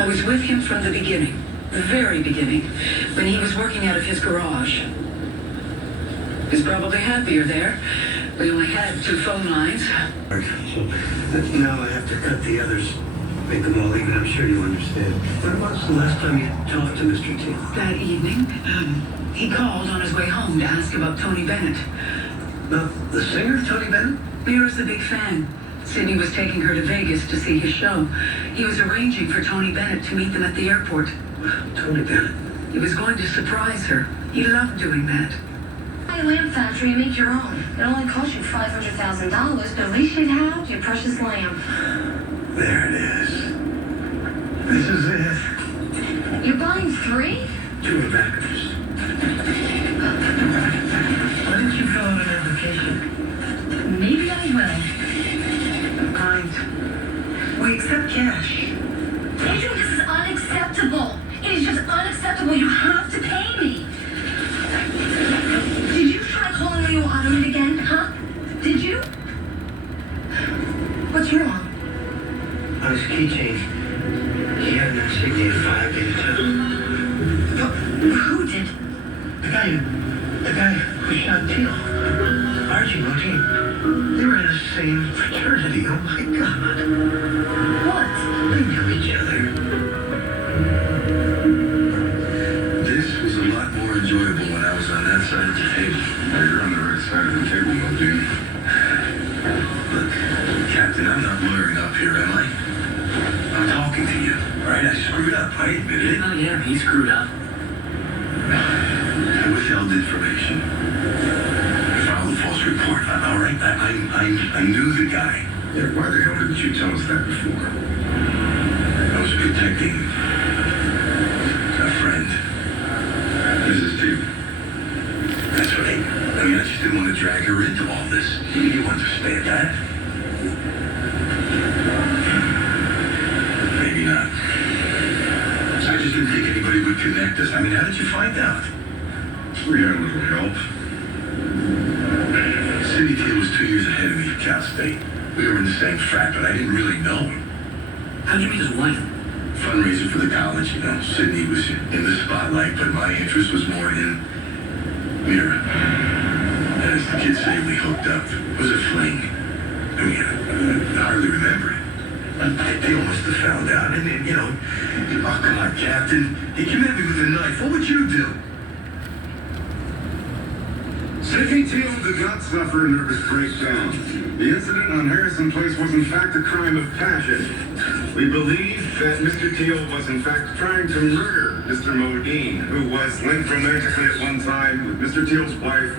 I was with him from the beginning, the very beginning, when he was working out of his garage. He's probably happier there. We only had 2 phone lines. Now I have to cut the others. Make them all even. I'm sure you understand. When was the last time you talked to Mr. T? That evening, he called on his way home to ask about Tony Bennett. The singer, Tony Bennett? Mira's a big fan. Sydney was taking her to Vegas to see his show. He was arranging for Tony Bennett to meet them at the airport. Tony Bennett? He was going to surprise her. He loved doing that. Buy a lamp factory and make your own. It only cost you $500,000, but at least you'd have your precious lamp. There it is. This is it. You're buying 3? 2 backers. Why didn't you fill out an application? Maybe I will. Mind. We accept cash. Adrian, this is unacceptable. It is just unacceptable. You have to pay me. Did you try calling Leo Ottoman again, huh? Did you? What's wrong? On his keychain, he had an insignia 582. Who did? The guy who shot Teal. Archie Modine. They were in the same fraternity. Oh my God. What? They knew each other. This was a lot more enjoyable when I was on that side of the table. Well, you're on the right side of the table, Modine. Look, Captain, I'm not lawyering up here, am I? I'm talking to you, all right? I screwed up, I admit it. Oh, yeah, he screwed up. I withheld information. I filed a false report, all right? I knew the guy. Yeah, why the hell didn't you tell us that before? I was protecting a friend. Mrs. T. That's right. I mean, I just didn't want to drag her into all this. You understand that? Maybe not. I just didn't think anybody would connect us. I mean, how did you find out? We had a little help. Sidney Teal was 2 years ahead of me at Cal State. We were in the same frat, but I didn't really know him. How'd you meet his wife? Fundraiser for the college, you know. Sidney was in the spotlight, but my interest was more in Mira. And as the kids say, we hooked up. It was a fling. I mean, I hardly remember it. They must have found out. And then, oh, come on, Captain. He came at me with a knife. What would you do? Sidney Teal did not suffer a nervous breakdown. The incident on Harrison Place was in fact a crime of passion. We believe that Mr. Teal was in fact trying to murder Mr. Modine, who was linked romantically at one time with Mr. Teal's wife,